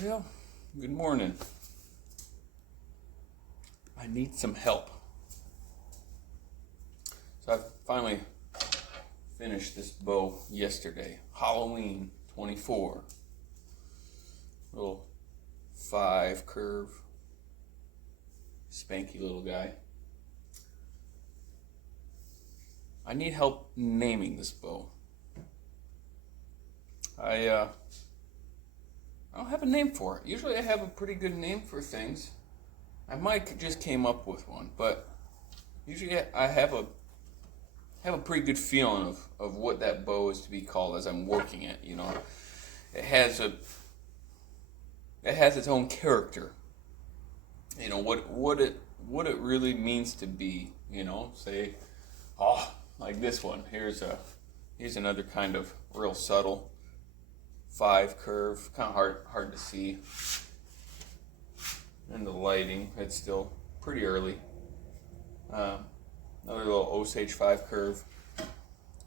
Well, good morning. I need some help. So I finally finished this bow yesterday. Halloween 24. Little 5 curve. Spanky little guy. I need help naming this bow. I don't have a name for it. Usually I have a pretty good name for things. I might just came up with one, but usually I have a pretty good feeling of what that bow is to be called as I'm working it. You know, it has its own character. You know what it really means to be. You know, say, like this one. Here's another kind of real subtle 5 curve, kind of hard to see. And the lighting, it's still pretty early. Another little Osage 5 curve,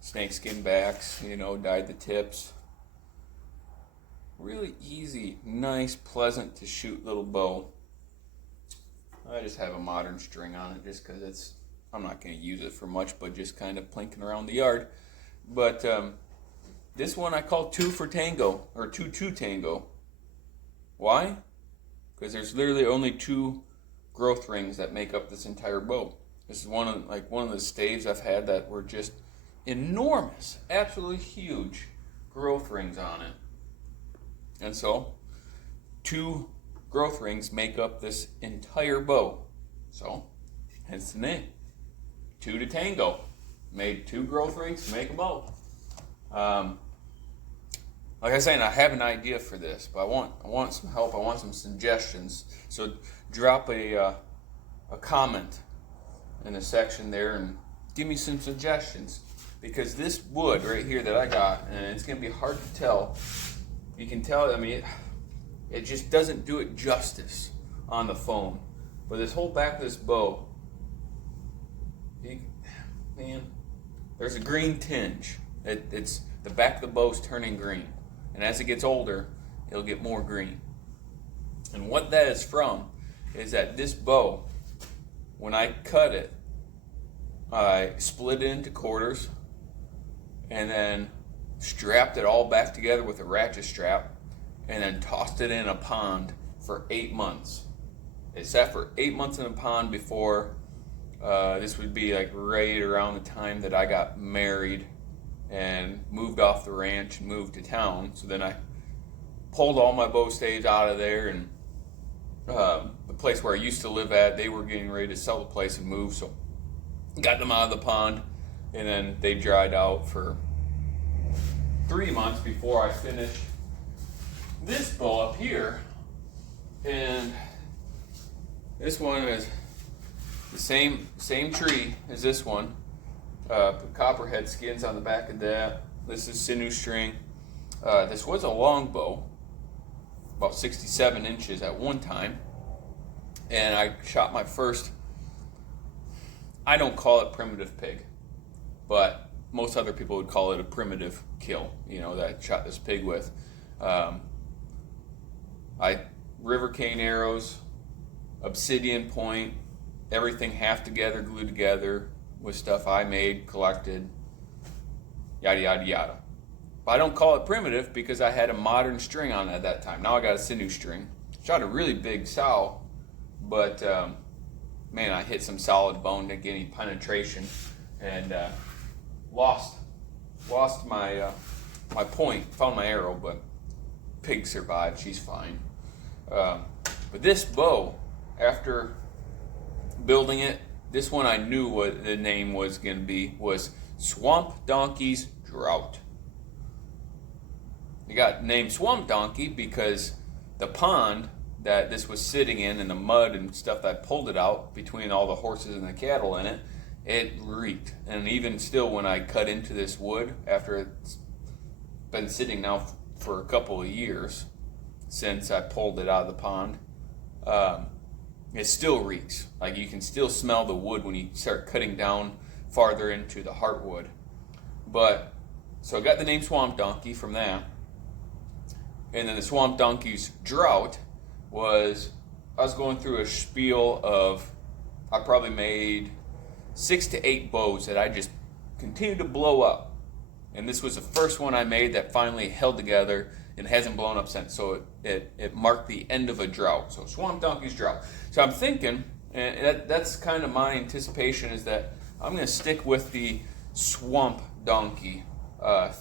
snakeskin backs, dyed the tips. Really easy, nice, pleasant to shoot little bow. I just have a modern string on it just because I'm not going to use it for much, but just kind of plinking around the yard. But this one I call 2 for tango, or 2 tango. Why? Because there's literally only 2 growth rings that make up this entire bow. This is one of the staves I've had that were just enormous, absolutely huge growth rings on it. And so 2 growth rings make up this entire bow. So hence the name. 2 to tango. Made 2 growth rings to make a bow. Like I was saying, I have an idea for this, but I want some help. I want some suggestions. So drop a comment in the section there and give me some suggestions, because this wood right here that I got, and it's gonna be hard to tell. You can tell. I mean, it just doesn't do it justice on the phone. But this whole back of this bow, there's a green tinge. It's the back of the bow's turning green. And as it gets older, it'll get more green. And what that is from is that this bow, when I cut it, I split it into quarters and then strapped it all back together with a ratchet strap and then tossed it in a pond for 8 months. It sat for 8 months in a pond before this would be like right around the time that I got married and moved off the ranch and moved to town. So then I pulled all my bow staves out of there, and the place where I used to live at, they were getting ready to sell the place and move, so got them out of the pond, and then they dried out for 3 months before I finished this bow up here. And this one is the same tree as this one. Put copperhead skins on the back of that. This is sinew string. This was a long bow, about 67 inches at one time. And I shot my first, I don't call it primitive pig, but most other people would call it a primitive kill, that I shot this pig with. River cane arrows, obsidian point, everything half together, glued together, with stuff I made, collected, yada, yada, yada. But I don't call it primitive because I had a modern string on it at that time. Now I got a sinew string. Shot a really big sow, but I hit some solid bone, didn't get any penetration, and lost my point. Found my arrow, but pig survived. She's fine. But this bow, after building it, this one I knew what the name was going to be, was Swamp Donkey's Drought. It got named Swamp Donkey because the pond that this was sitting in and the mud and stuff that pulled it out between all the horses and the cattle in it, it reeked. And even still, when I cut into this wood, after it's been sitting now for a couple of years since I pulled it out of the pond, it still reeks. Like, you can still smell the wood when you start cutting down farther into the heartwood. But so I got the name Swamp Donkey from that. And then the Swamp Donkey's drought was, I was going through a spiel of, I probably made 6 to 8 bows that I just continued to blow up. And this was the first one I made that finally held together and hasn't blown up since. So it marked the end of a drought. So Swamp Donkey's drought. So I'm thinking, and that's kind of my anticipation, is that I'm going to stick with the Swamp Donkey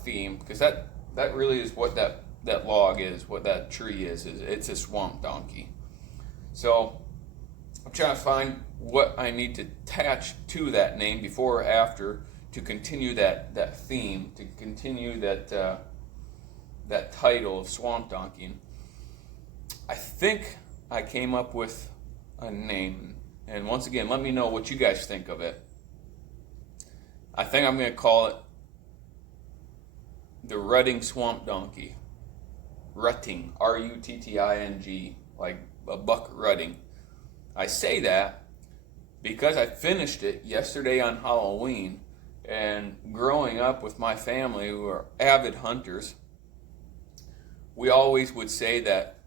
theme, because that really is what that log is, what that tree is it's a Swamp Donkey. So I'm trying to find what I need to attach to that name before or after to continue that theme, to continue that title of Swamp Donkey. I think I came up with a name, and once again, let me know what you guys think of it. I think I'm going to call it the Rutting Swamp Donkey. Rutting, R-U-T-T-I-N-G, like a buck rutting. I say that because I finished it yesterday on Halloween, and growing up with my family who are avid hunters, we always would say that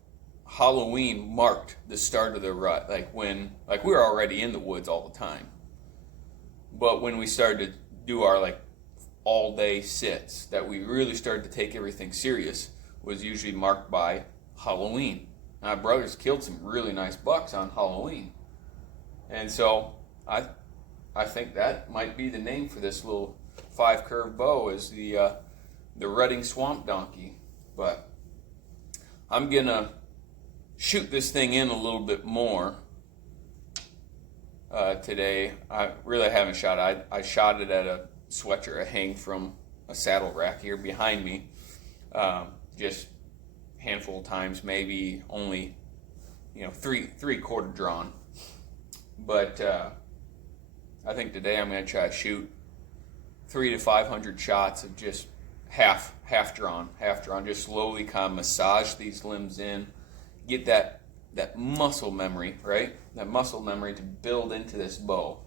Halloween marked the start of the rut, like we were already in the woods all the time. But when we started to do our all day sits, that we really started to take everything serious, was usually marked by Halloween. My brothers killed some really nice bucks on Halloween. And so I think that might be the name for this little 5-curve bow, is the Rutting Swamp Donkey. But I'm gonna shoot this thing in a little bit more today. I really haven't shot it. I shot it at a sweater I hang from a saddle rack here behind me. Just a handful of times, maybe only three quarter drawn. But I think today I'm going to try to shoot 300 to 500 shots of just half drawn, just slowly kind of massage these limbs in, get that muscle memory, right? That muscle memory to build into this bow.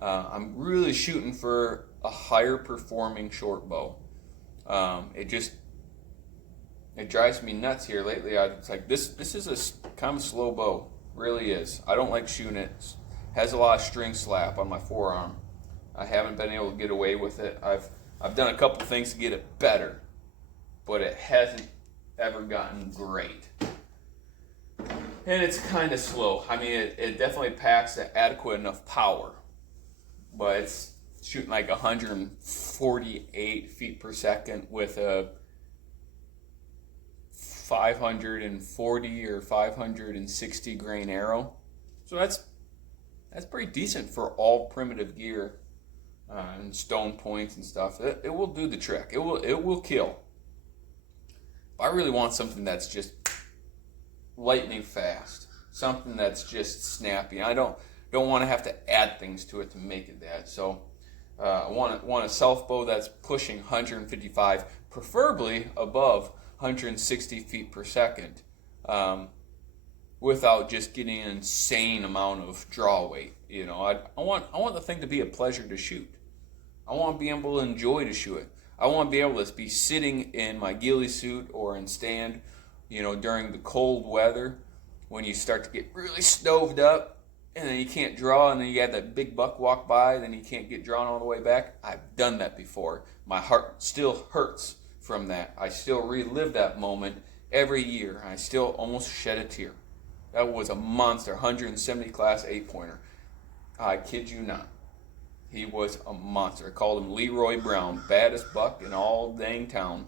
I'm really shooting for a higher performing short bow. It drives me nuts here lately. It's like this is a kind of slow bow, really is. I don't like shooting it. It has a lot of string slap on my forearm. I haven't been able to get away with it. I've done a couple things to get it better, but it hasn't ever gotten great. And it's kind of slow. I mean, it definitely packs adequate enough power, but it's shooting like 148 feet per second with a 540 or 560 grain arrow. So that's pretty decent for all primitive gear and stone points and stuff. It will do the trick. It will kill. If I really want something that's just lightning fast, something that's just snappy, I don't want to have to add things to it to make it that. So I want a self bow that's pushing 155, preferably above 160 feet per second, without just getting an insane amount of draw weight. I want the thing to be a pleasure to shoot. I want to be able to enjoy to shoot it. I want to be able to be sitting in my ghillie suit or in stand, during the cold weather, when you start to get really stoved up, and then you can't draw, and then you have that big buck walk by, then you can't get drawn all the way back. I've done that before. My heart still hurts from that. I still relive that moment every year. I still almost shed a tear. That was a monster, 170 class 8-pointer. I kid you not. He was a monster. I called him Leroy Brown, baddest buck in all dang town.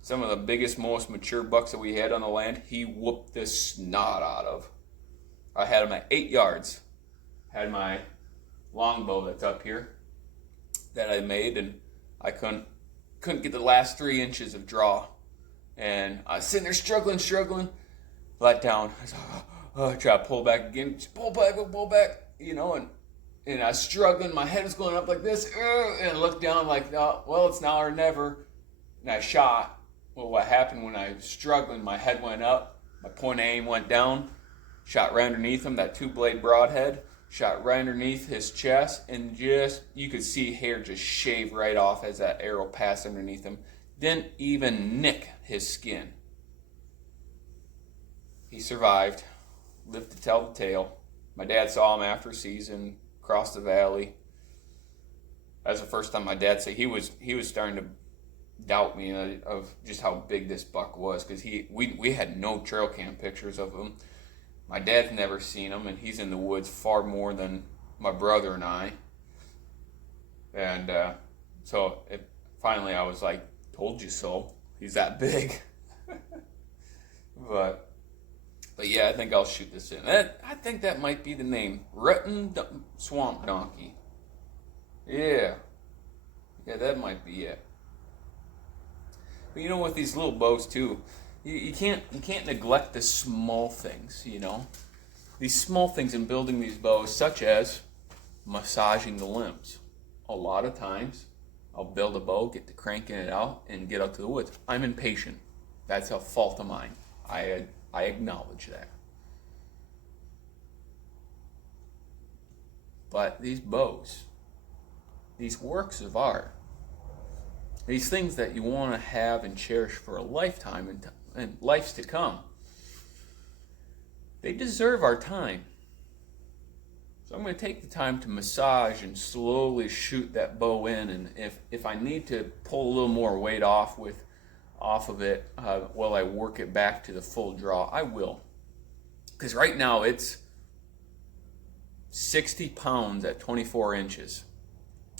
Some of the biggest, most mature bucks that we had on the land, he whooped the snot out of. I had him at 8 yards. Had my longbow that's up here that I made, and I couldn't get the last 3 inches of draw. And I was sitting there struggling, let down. I try to pull back again, just pull back, and I was struggling. My head was going up like this, and I looked down like, oh, well, it's now or never. And I shot. Well, what happened when I was struggling, my head went up, my point of aim went down, shot right underneath him, that 2-blade broadhead, shot right underneath his chest, and you could see hair just shave right off as that arrow passed underneath him. Didn't even nick his skin. he survived, lived to tell the tale. My dad saw him after a season, across the valley. That's the first time my dad said he was starting to doubt me of just how big this buck was, because we had no trail cam pictures of him. My dad's never seen him, and he's in the woods far more than my brother and I. And so finally I was like, told you so. He's that big. but yeah, I think I'll shoot this in. I think that might be the name. Rutland Swamp Donkey. Yeah, that might be it. But you know, with these little bows too, you can't neglect the small things. You know, these small things in building these bows, such as massaging the limbs. A lot of times, I'll build a bow, get to cranking it out, and get out to the woods. I'm impatient. That's a fault of mine. I acknowledge that. But these bows, these works of art, these things that you want to have and cherish for a lifetime and lives to come, they deserve our time. So I'm going to take the time to massage and slowly shoot that bow in, and if I need to pull a little more weight off of it while I work it back to the full draw, I will. Because right now it's 60 pounds at 24 inches,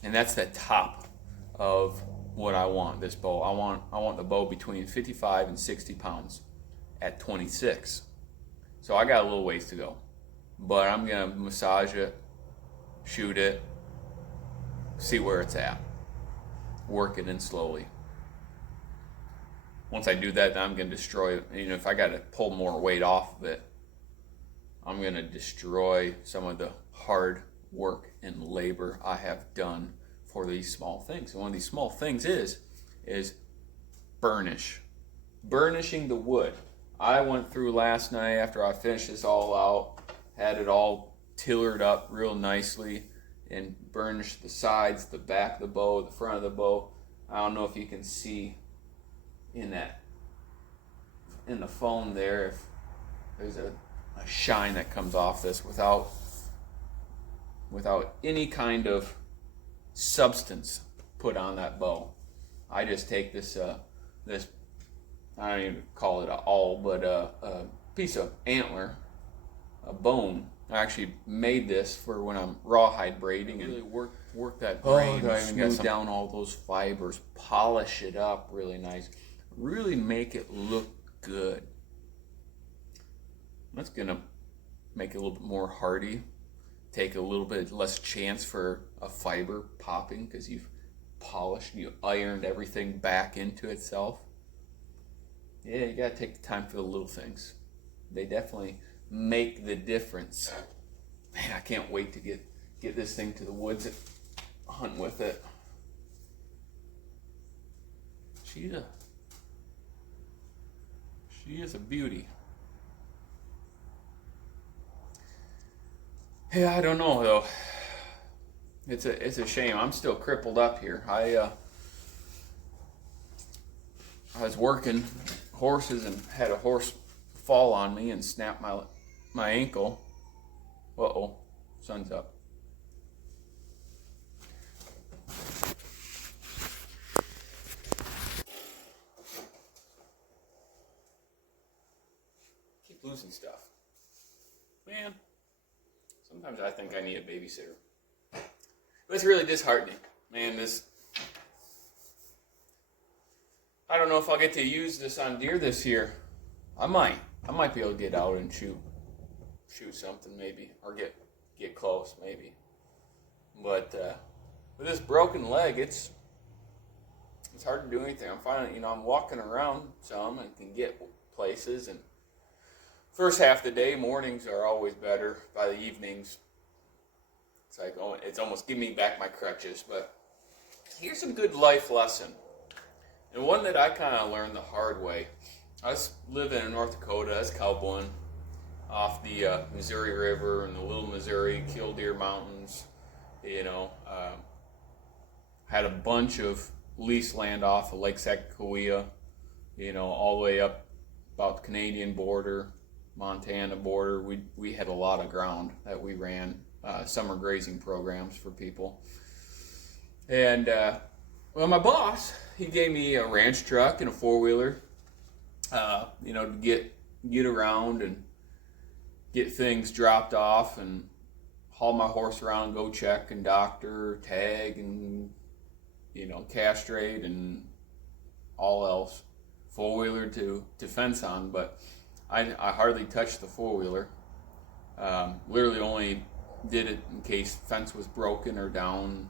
and that's the top of what I want this bow. I want the bow between 55 and 60 pounds at 26. So I got a little ways to go. But I'm going to massage it, shoot it, see where it's at, work it in slowly. Once I do that, then I'm going to destroy it. You know, if I got to pull more weight off of it, I'm going to destroy some of the hard work and labor I have done for these small things. And one of these small things is burnishing the wood. I went through last night after I finished this all out, had it all tillered up real nicely, and burnished the sides, the back of the bow, the front of the bow. I don't know if you can see in the phone there if there's a shine that comes off this without any kind of substance put on that bow. I just take this I don't even call it a awl, but a piece of antler, a bone. I actually made this for when I'm rawhide braiding, and really work that grain, smooth down all those fibers, polish it up really nice, really make it look good. That's gonna make it a little bit more hardy, take a little bit less chance for a fiber popping because you've polished, you ironed everything back into itself. Yeah, you gotta take the time for the little things. They definitely make the difference. Man, I can't wait to get this thing to the woods and hunt with it. She is a beauty. Yeah, I don't know though. It's a shame. I'm still crippled up here. I was working horses and had a horse fall on me and snap my ankle. Uh-oh, sun's up. Keep losing stuff. Man, sometimes I think I need a babysitter. But it's really disheartening. Man, I don't know if I'll get to use this on deer this year. I might be able to get out and shoot something maybe, or get close maybe. But with this broken leg, it's hard to do anything. I'm finding, I'm walking around some and can get places. And first half of the day, mornings are always better. By the evenings, it's like, it's almost giving me back my crutches. But here's a good life lesson, and one that I kind of learned the hard way. I was living in North Dakota. I was cowboying off the Missouri River and the Little Missouri, Killdeer Mountains. Had a bunch of lease land off of Lake Sacagawea, all the way up about the Canadian border, Montana border. We had a lot of ground that we ran summer grazing programs for people. And well, my boss, he gave me a ranch truck and a four-wheeler, to get around and get things dropped off and haul my horse around and go check and doctor, tag, and castrate and all else. Four-wheeler to fence on, but I hardly touched the four-wheeler. Literally only did it in case fence was broken or down.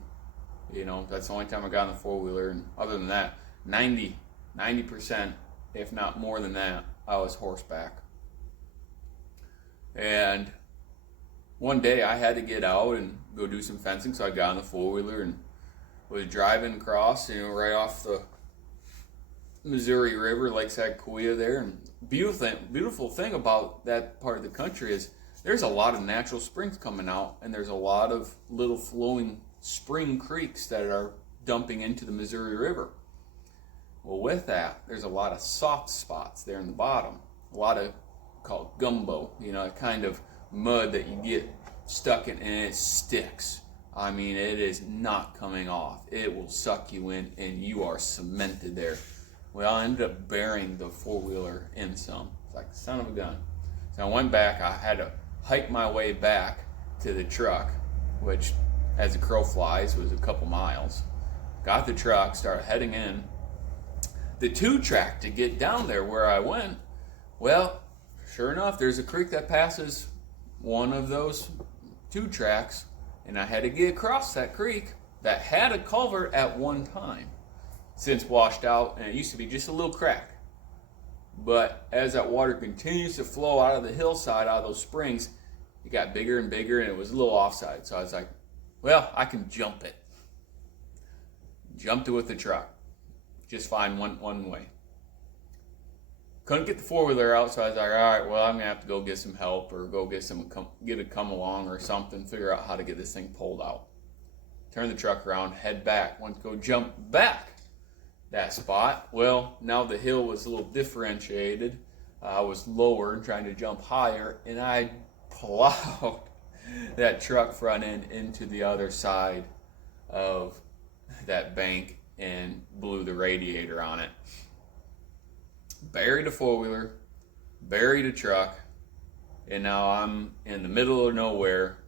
That's the only time I got on the four-wheeler. And other than that, 90%, if not more than that, I was horseback. And one day I had to get out and go do some fencing, so I got on the four-wheeler and was driving across, right off the Missouri River, Lakeside Cahuilla there. And beautiful thing about that part of the country is there's a lot of natural springs coming out, and there's a lot of little flowing spring creeks that are dumping into the Missouri River. Well, with that, there's a lot of soft spots there in the bottom, a lot of called gumbo, a kind of mud that you get stuck in and it sticks. I mean, it is not coming off. It will suck you in and you are cemented there. Well, I ended up burying the four-wheeler in some. It's like, son of a gun. So I went back. I had to hike my way back to the truck, which, as the crow flies, was a couple miles. Got the truck, started heading in. The 2-track to get down there where I went, well, sure enough, there's a creek that passes one of those 2-tracks, and I had to get across that creek that had a culvert at one time, since washed out, and it used to be just a little crack. But as that water continues to flow out of the hillside, out of those springs, it got bigger and bigger, and it was a little offside. So I was like, well, I can jump it. Jumped it with the truck. Just fine one way. Couldn't get the four-wheeler out, so I was like, all right, well, I'm going to have to go get some help or go get a come along or something, figure out how to get this thing pulled out. Turn the truck around, head back. Went to go jump back that spot. Well, now the hill was a little differentiated. I was lower and trying to jump higher, and I plowed that truck front end into the other side of that bank and blew the radiator on it. Buried a four-wheeler, buried a truck, and now I'm in the middle of nowhere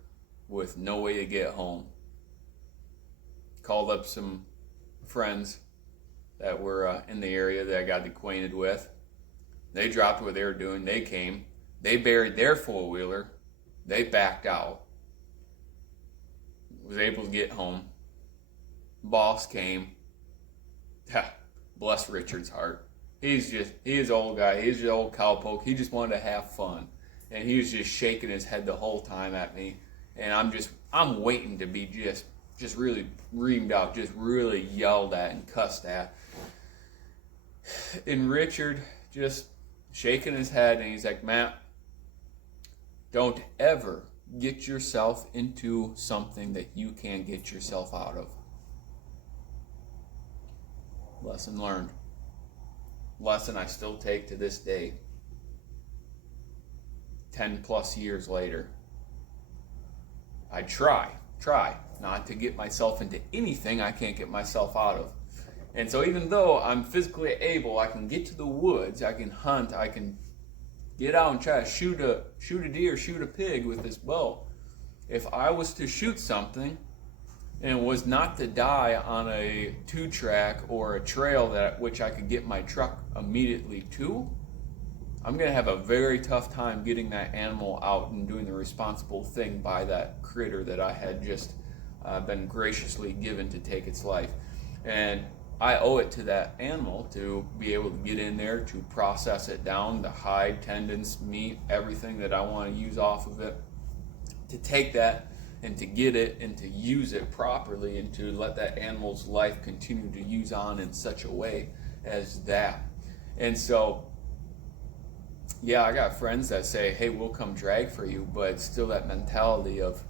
with no way to get home. Called up some friends that were in the area that I got acquainted with. They dropped what they were doing. They came. They buried their four-wheeler. They backed out. Was able to get home. Boss came. Bless Richard's heart. He is an old guy. He's an old cowpoke. He just wanted to have fun. And he was just shaking his head the whole time at me. And I'm waiting to be just really reamed out, just really yelled at and cussed at. And Richard just shaking his head, and he's like, Matt, don't ever get yourself into something that you can't get yourself out of. Lesson learned. Lesson I still take to this day. 10 plus years later. I try not to get myself into anything I can't get myself out of. And so even though I'm physically able, I can get to the woods, I can hunt, I can get out and try to shoot a deer, shoot a pig with this bow. If I was to shoot something and was not to die on a 2-track or a trail which I could get my truck immediately to, I'm going to have a very tough time getting that animal out and doing the responsible thing by that critter that I had just been graciously given to take its life. And I owe it to that animal to be able to get in there, to process it down, the hide, tendons, meat, everything that I want to use off of it, to take that and to get it and to use it properly and to let that animal's life continue to use on in such a way as that. And so, yeah, I got friends that say, hey, we'll come drag for you, but it's still that mentality of,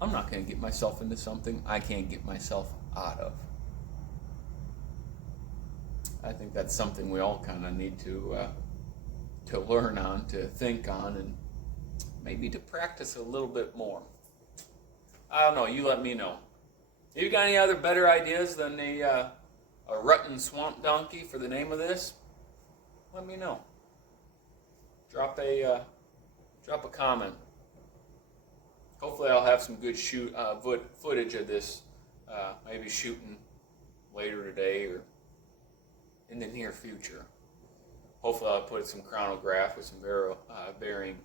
I'm not going to get myself into something I can't get myself out of. I think that's something we all kind of need to to learn on, to think on, and maybe to practice a little bit more. I don't know. You let me know. If you got any other better ideas than a Rutland Swamp Donkey for the name of this, let me know. Drop a comment. Hopefully, I'll have some good footage of this. Maybe shooting later today or in the near future. Hopefully, I'll put some chronograph with some varying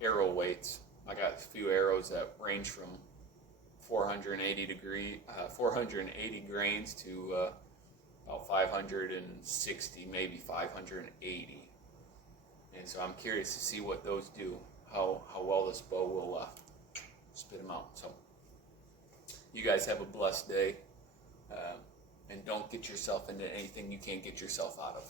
arrow weights. I got a few arrows that range from 480 grains to about 560, maybe 580. And so I'm curious to see what those do, how well this bow will spit them out. So you guys have a blessed day, and don't get yourself into anything you can't get yourself out of.